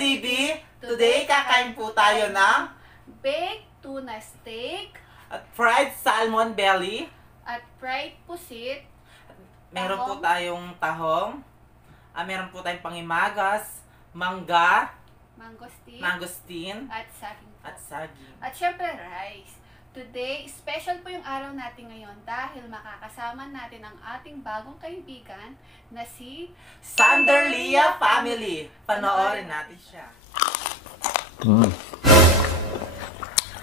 Dibi, today kakain po tayo ng baked tuna steak at fried salmon belly. at fried pusit. Meron po Tahong. tayong tahong. Meron po tayong pangimagas, mangga, mangosteen, at saging. at saging. At syempre rice. Today, special po yung araw natin ngayon dahil makakasama natin ang ating bagong kaibigan na si Sanderlia Family. Panoorin natin siya.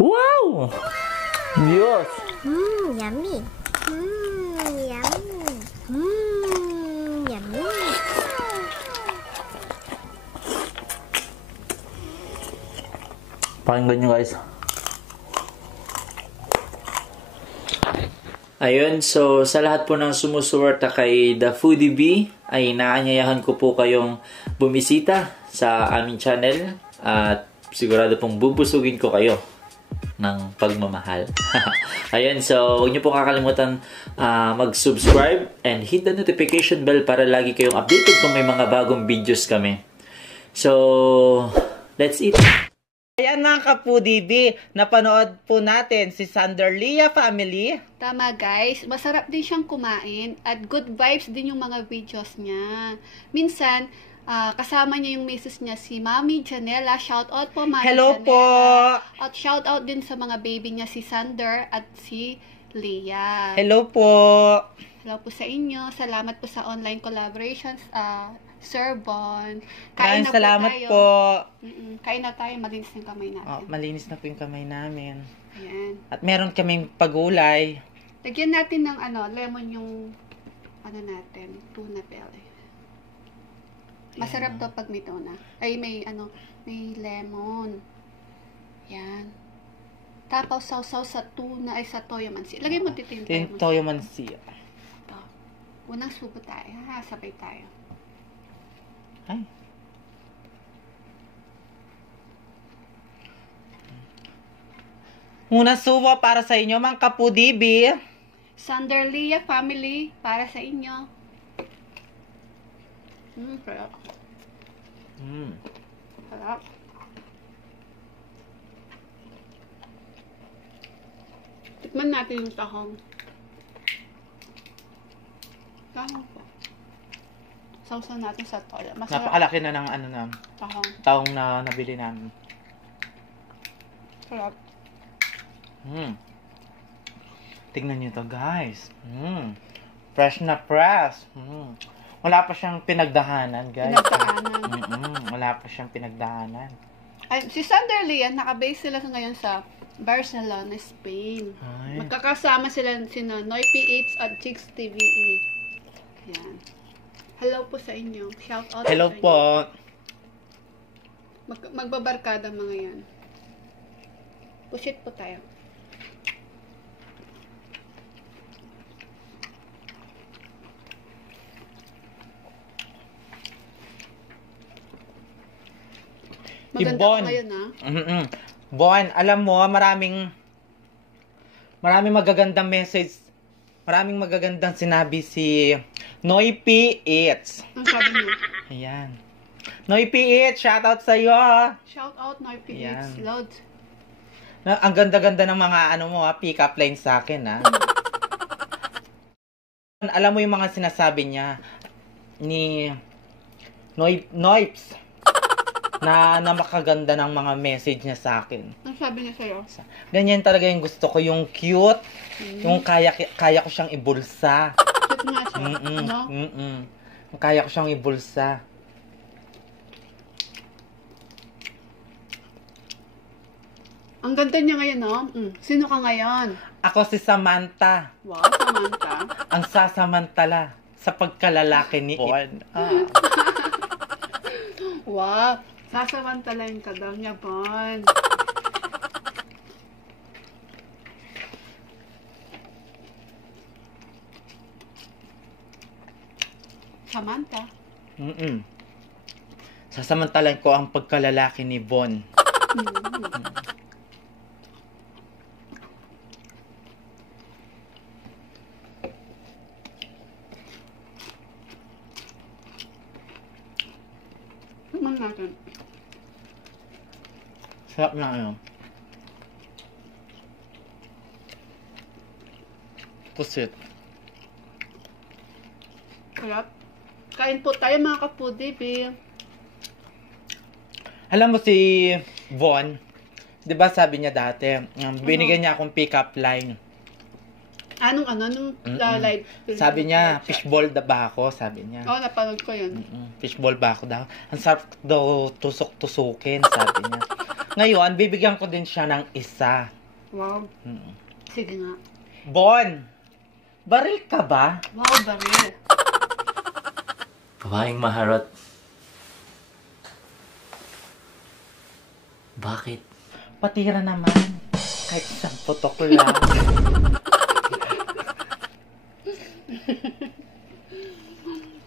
Wow! Diyos! Yummy. Yummy. Yummy. Pakinggan nyo guys. Ayun, so sa lahat po ng sumusuporta kay The Foodie Bee, ay naanyayahan ko po kayong bumisita sa aming channel at sigurado pong bubusugin ko kayo ng pagmamahal. Ayun, so huwag niyo pong kakalimutan mag-subscribe and hit the notification bell para lagi kayong updated kung may mga bagong videos kami. So, let's eat! Ayan mga kapudibi, napanood po natin si Sanderlia Family. Tama guys, masarap din siyang kumain at good vibes din yung mga videos niya. Minsan, kasama niya yung misis niya si Mami Janela. Shout out po Mami Hello Janela. po! At shout out din sa mga baby niya si Sander at si Leah. Hello po! Hello po sa inyo. Salamat po sa online collaborations, Sir Bon. Maraming salamat tayo. po. Kain na tayo, malinis yung kamay natin. Malinis na po yung kamay namin. Ayan. At meron kaming pagulay. Lagyan natin ng lemon yung natin, tuna belly. Masarap to pag may tuna. Ay, may lemon. Yan. Tapos sausaw sa tuna, ay sa toyo mansi. Lagay mo dito yung Toyo mansi. Ito. Unang subo tayo. Sabay tayo. Ay. Unang subo para sa inyo, mga kapudibi. Sanderlia Family, para sa inyo. Sarap. Sarap. Tikman natin yung tahong. Tahong po. Sausaw natin sa toyo. Masarap. Napakalaki na ng Tahong. taong na nabili namin. Sarap. Tignan nyo to guys. Fresh na fresh. Wala pa siyang pinagdahanan guys. Wala pa siyang pinagdahanan. Ay, si Sanderlia, nakabase sila ngayon sa Barcelona, Spain. Ay. Magkakasama sila sina Noy PH at Chicks TVE. Yan. Hello po sa inyo. Shout out Hello sa inyo. po. Magbabarkada mga yan. Pusit po tayo. Maganda Ibon. ka ngayon, ha? Bon, alam mo, maraming magagandang message. Maraming magagandang sinabi si Noy PH. Ang sabi niyo? Ayan. Noy PH, shoutout sa'yo. Shout out, Noy PH. Yan. Load. Ang ganda-ganda ng mga pick-up lines sa akin, ha. Alam mo yung mga sinasabi niya ni Noyps na makaganda ng mga message niya sa akin. Ang sabi niya sa'yo? Ganyan talaga yung gusto ko, yung cute, yung kaya ko siyang ibulsa. Cute nga siya. Ano? Yung kaya ko siyang ibulsa. Ang ganda niya ngayon, no? Sino ka ngayon? Ako si Samantha, Wow, Samantha. ang sasamantala sa pagkalalaki ni Bon. Wow, sasamantalain ka daw niya, Bon. Samantha. Sasamantalan ko ang pagkalalaki ni Von. Tingnan natin. Sarap na ano. Pusit. Sarap. Kain po tayo mga ka-foodie. Alam mo si Von, 'di ba sabi niya dati, binigyan niya akong pick-up line. Anong live? Sabi niya, fishball da ba ako? Sabi niya. Oo, napanood ko yun. Fishball ba ako daw? Ang sarap daw tusok-tusukin, sabi niya. Ngayon, bibigyan ko din siya ng isa. Wow. Sige nga. Bon! Baril ka ba? Wow, baril. Babaeng maharot. Bakit? Patira naman. Kahit isang putok lang.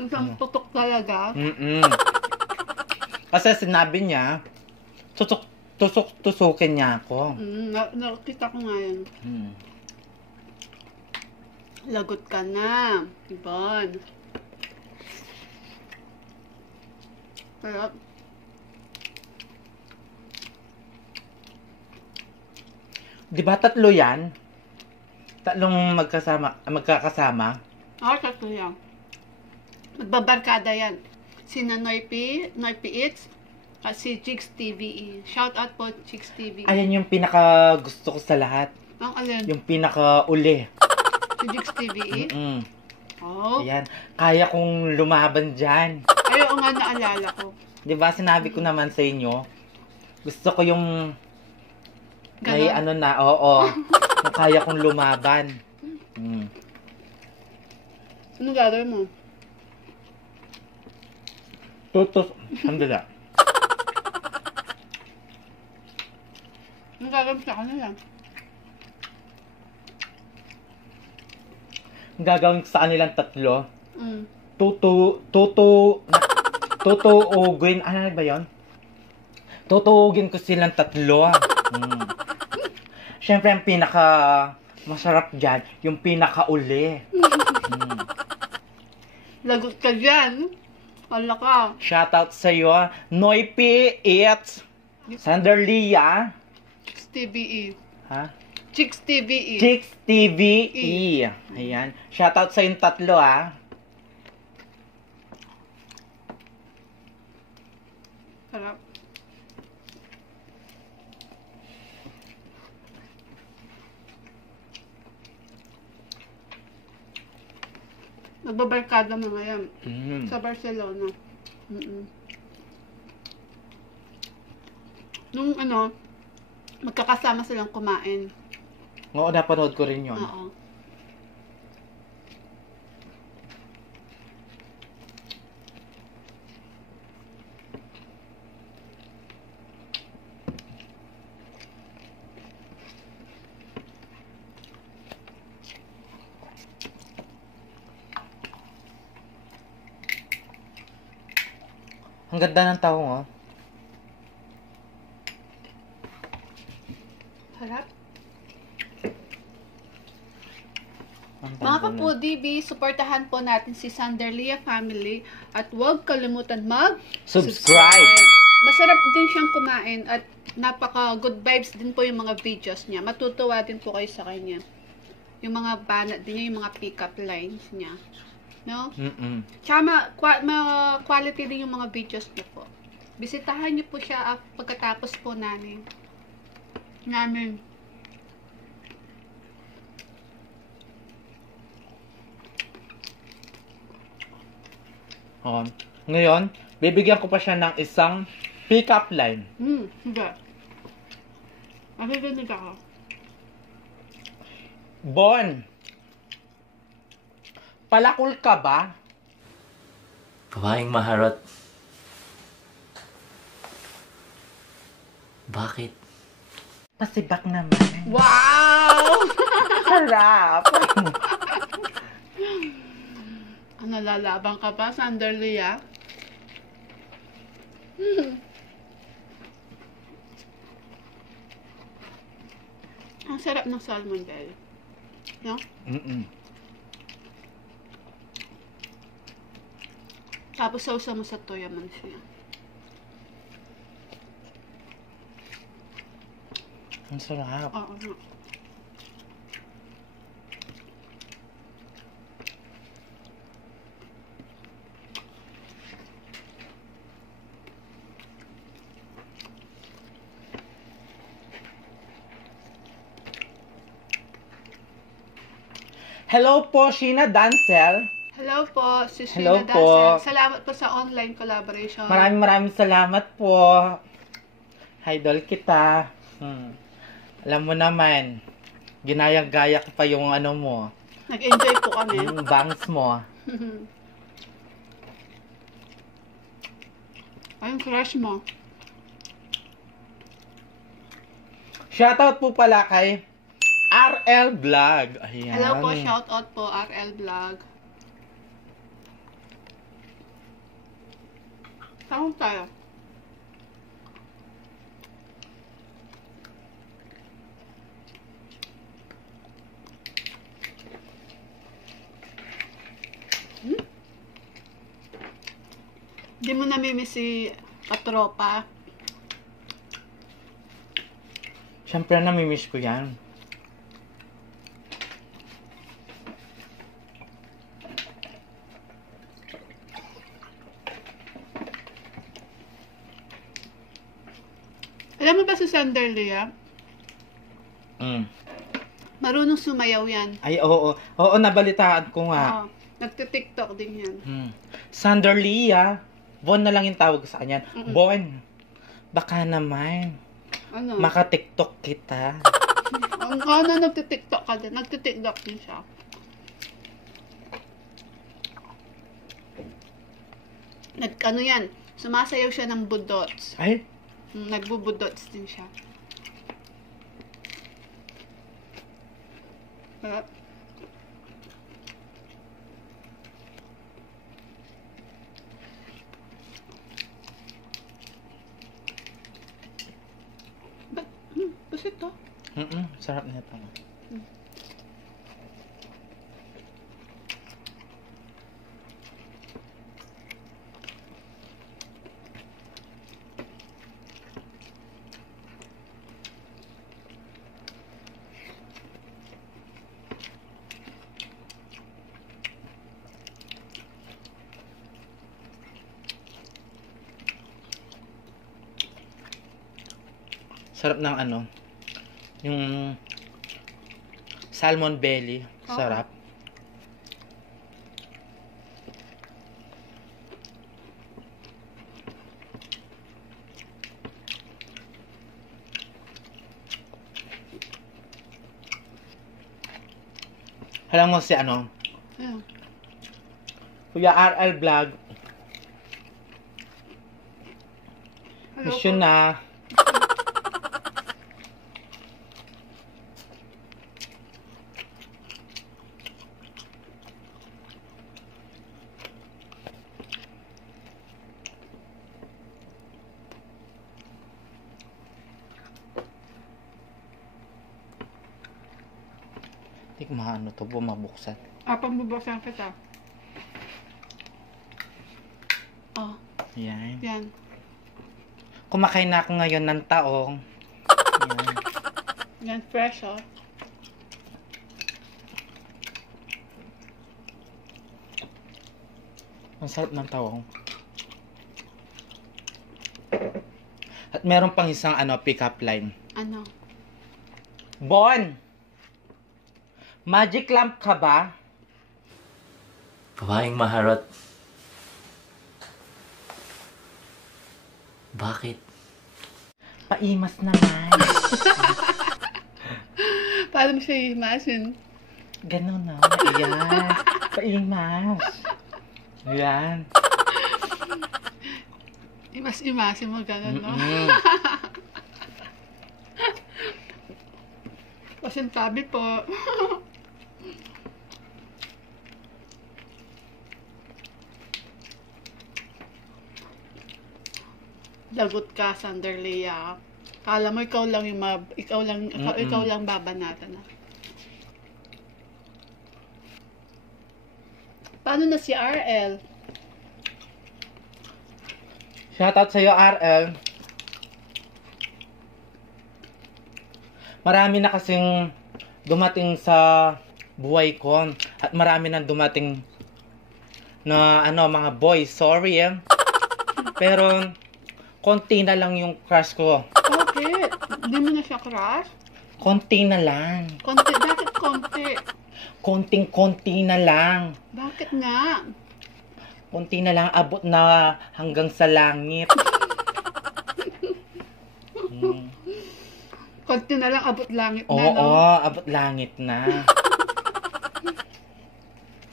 Isang tutok talaga. Kasi sinabi niya, tusukin niya ako. Nakita ko nga yun. Lagot ka na. Ibon. Sarap. Di ba tatlo yan? Tatlong magkakasama? Tatlo yan. Magbabarkada yan. Sina Noipi Eats, at si Jigs TVE. Shout out po, Jigs TVE. Ayan yung pinaka gusto ko sa lahat. Ang alin? Yung pinaka uli. Si Jigs TVE? Oh. Ayan. Kaya kong lumaban dyan. Ayaw nga naalala ko. Di ba sinabi ko naman sa inyo, gusto ko yung may Ganon. ano na, oo. Kung kaya kong lumaban. Ano gagawin mo? Tutos. Handala. Ano gagawin sa kanila? Gagawin ko sa kanilang tatlo. Tutuugin. Ano ba yun? Tutuugin ko silang tatlo. Siyempre, ang pinaka masarap dyan, yung pinaka-uli. Lagot ka dyan. Wala ka. Shoutout sa'yo, Noipi Eats, Sanderlia, Chicks TVE. ha? Chicks TVE. Chicks TVE. Ayan. Shoutout sa yung tatlo, ha? Sarap. Nagbabarkada mo ngayon. Sa Barcelona. Nung magkakasama silang kumain. Oo, napanood ko rin yun. Oo. Ang ganda ng taong, oh. Sarap. Ang Mga ganda ka-foodie, supportahan po natin si Sanderlia family at huwag kalimutan Subscribe! Masarap din siyang kumain at napaka good vibes din po yung mga videos niya. Matutuwa din po kayo sa kanya. Yung mga banat din niya, yung mga pick-up lines niya. No? Tsaka quality din yung mga videos niya po. Bisitahan niyo po siya pagkatapos po namin. Ngayon, bibigyan ko pa siya ng isang pick-up line. Sige. Makikinig ako. Bon! Palakol ka ba? Babaeng maharot. Bakit? Pasibak naman. Wow! Sarap! Ano Nalalaban ka pa, Sanderlia? Ang sarap ng salmon belly. No? Tapos sausa mo sa toya man siya. Ang sarap. Oo. Hello po, Sheena Dancel. Hello po, si Hello Sheena po. Dancel. Salamat po sa online collaboration. Maraming salamat po. Idol kita. Alam mo naman, ginayang-gaya ko pa yung ano mo. Nag-enjoy po kami. Yung bangs mo. Ayun, crush mo. Shoutout po pala kay RL Vlog. Ayan. Hello po, shoutout po, RL Vlog. Saan tayo? Hindi mo namimiss si katropa. Siyempre, namimiss ko yan. Alam mo ba si Sanderlia? Marunong sumayaw yan. Ay, oo. Oo, nabalitaan ko nga. Oo. Nagtitiktok din yan. Sanderlia. Bon na lang yung tawag ko sa kanya. Bon, baka naman. Ano? Maka-tiktok kita. Ano, nagtitiktok ka din. Nagtitiktok din siya. Ano yan? Sumasayaw siya ng budots. Ay, Nagbubudots din siya. Pusit to. sarap nito. Sarap ng ano, yung salmon belly. Sarap. Alam mo si ano, Kuya RL Vlog. Mission na. Tikma ano to, bumabuksan. Pambubuksan kita. Oh, Yan. yan. Kumakain na ako ngayon ng taong. Yan. Yan, fresh, oh. Ang sarap ng taong. At meron pang isang ano, pick-up line. Ano? Bon! Magic lamp ka ba? Babaeng maharot. Bakit? Paimas naman. Paano mo siya i-imagine? Ganun na. Ayan. Paimas. Ayan. Imagine mo gano'n, no? Pasintabi po. Lagot ka, Sanderlia. Kala mo ikaw lang yung ikaw lang babanatan na. Paano na si RL? Shoutout sa'yo, RL. Marami na kasing dumating sa buhay ko. At marami na dumating na mga boys. Sorry Pero, konti na lang yung crush ko. Bakit? Hindi mo na siya crush? Konti na lang. Bakit konti? Konting-konti na lang. Bakit nga? Konti na lang, abot na hanggang sa langit. Konti na lang, abot langit na, Oo, no? abot langit na.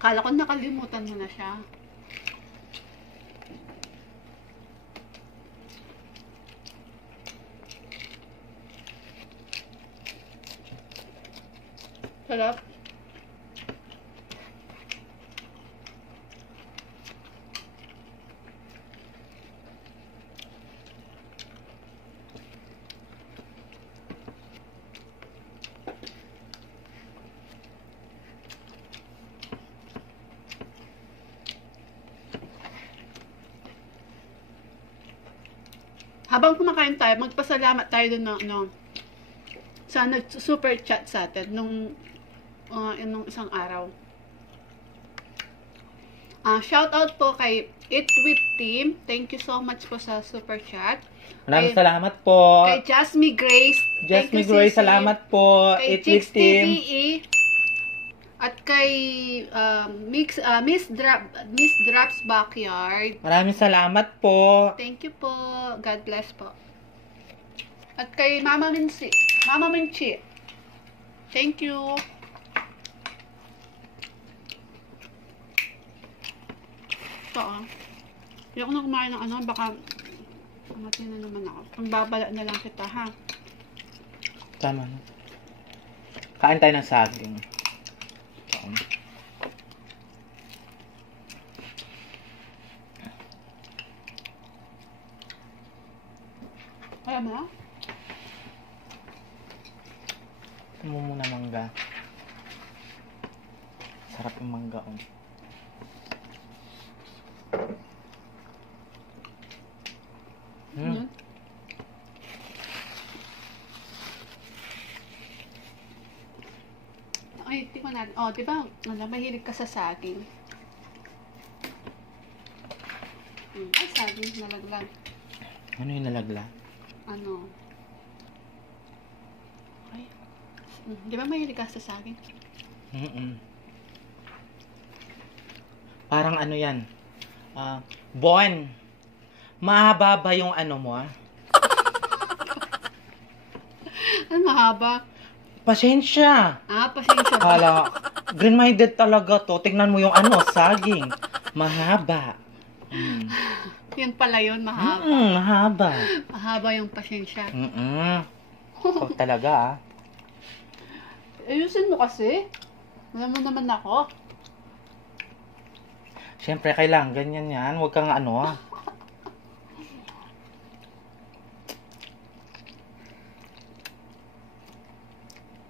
Kala ko nakalimutan mo na siya. Sarap. Habang kumakain tayo, magpasalamat tayo dun ng sa nag-super chat sa atin nung isang araw. Shout out po kay Eat With Team. Thank you so much po sa super chat. Maraming salamat po. Kay Jasmine Grace. Jasmine Grace, salamat po. Kay Eat With Team. TVE. At kay Miss Drops Backyard. Maraming salamat po. Thank you po. God bless po. At kay Mama Minchi. Thank you. Ito Hindi ako na kumain ng baka matin na naman ako. Pagbabala na lang kita, ha? Tama na. Kain tayo ng saging. Kaya mo na? Mo muna mangga. Sarap yung mangga. Ay, tingnan natin. Oh, diba? Mahilig ka sa saging. Ay, saging nalaglag. Ano yung nalaglag? Ay. Di ba mahilig ka sa saging? Parang yan. Bon. Mahaba ba yung mo Ano mahaba? Pasensya. Pasensya ba? Kala, green-minded talaga to. Tingnan mo yung saging. Mahaba. Yun pala yun, mahaba. Mahaba. Mahaba yung pasensya. Ikaw talaga Ayusin mo kasi. Alam mo naman ako. Siyempre, kailangan ganyan yan. Huwag kang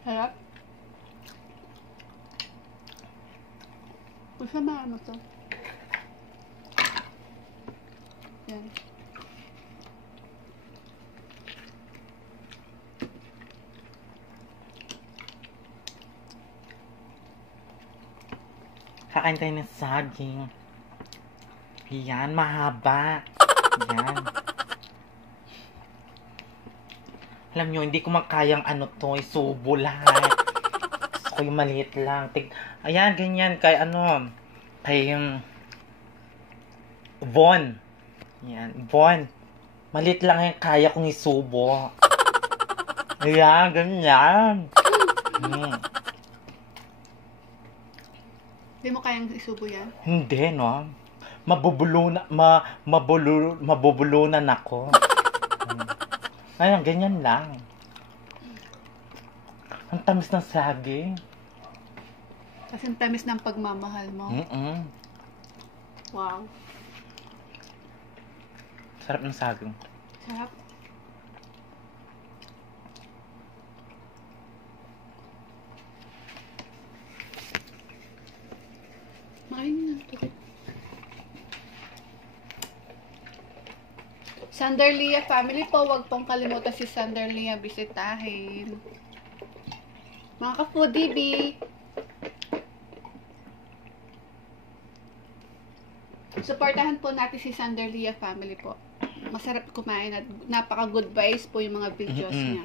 Harap. Gusto mo to? Yan. Kakain tayo ng saging. Yan, mahaba. Yan. Alam nyo, hindi ko makayang isubo lahat. Gusto ko yung maliit lang. Ayan, ganyan. Kay kay Von. Yan, Von. Maliit lang yung kaya kong isubo. Ayan, ganyan. Hindi mo kayang isubo yan? Hindi, no? Mabubulunan ako. Ayan, ganyan lang. Ang tamis ng saging. Kasi ang tamis ng pagmamahal mo. Wow. Sarap ng saging. Sarap. Mainin na ito. Sanderlia family po, wag pong kalimutan si Sanderlia bisitahin. Mga ka-foodie B. Supportahan po natin si Sanderlia family po. Masarap kumain at napaka-good vibes po yung mga videos niya.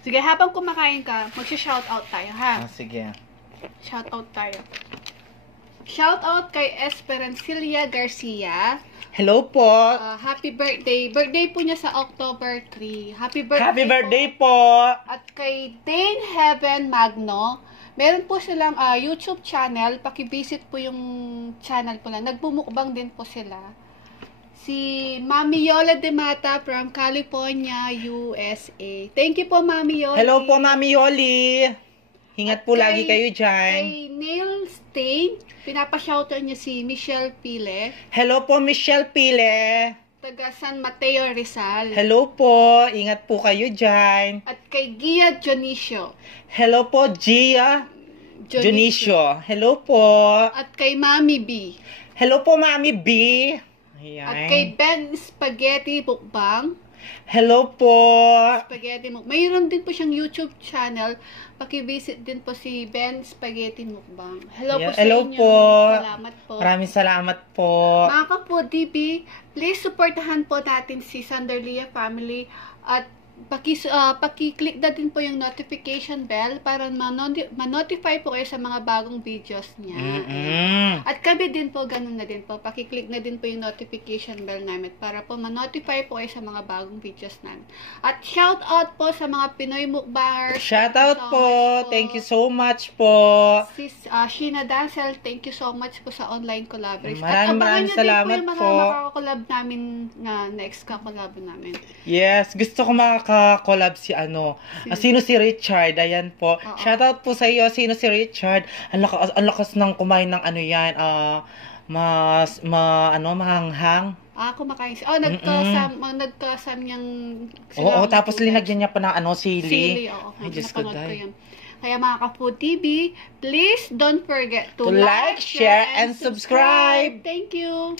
Sige, habang kumakain ka, magsha-shoutout tayo, ha? Sige. Shoutout tayo. Shoutout kay Esperancilia Garcia. Hello po. Happy birthday. Birthday po niya sa October 3. Happy birthday. Happy birthday po. At kay Dane Heaven Magno. Meron po silang YouTube channel. Paki-visit po yung channel po na. Nagbumukbang din po sila. Si Mami Yola De Mata from California, USA. Thank you po, Mami Yola. Hello po, Mami Yoli. Ingat po lagi kayo dyan. Kay Neil Stain, pinapashoutout niya si Michelle Pile. Hello po, Michelle Pile. Taga San Mateo, Rizal. Hello po. Ingat po kayo dyan. At kay Gia Dionisio. Hello po, Gia Dionisio. Hello po. At kay Mami B. Hello po, Mami B. Ayan. At kay Ben Spaghetti Mukbang. Hello po. Spaghetti Mukbang. Mayroon din po siyang YouTube channel. Paki-visit din po si Ben Spaghetti Mukbang. Hello po sa Hello inyo. po. Salamat po. Maraming salamat po. Mga ka-foodie B, please supportahan po natin si Sanderlia family at paki-click na din po yung notification bell para ma-notify po kayo sa mga bagong videos niya. At kami din po, ganun na din po. Paki-click na din po yung notification bell namin para po ma-notify po kayo sa mga bagong videos namin. At shout out po sa mga Pinoy mukbangers. Shout out po. Thank you so much po. Sis Sheena Dancel, thank you so much po sa online collaboration. Maraming salamat din po po. yung mga makakollab namin na next ka-collab namin. Yes, gusto ko makaka-collab si sino si Richard, ayan po. Shoutout po sa iyo, sino si Richard. Ang lakas ng kumain ng mahanghang. Kumakain siya. Nagkasam niyang Oo, tapos linagyan niya pa ng sili. Sili, oo. Ay, Diyos ko, Napanood ko day. yan. Kaya mga ka-Food TV, please don't forget to like, share, and subscribe. Thank you!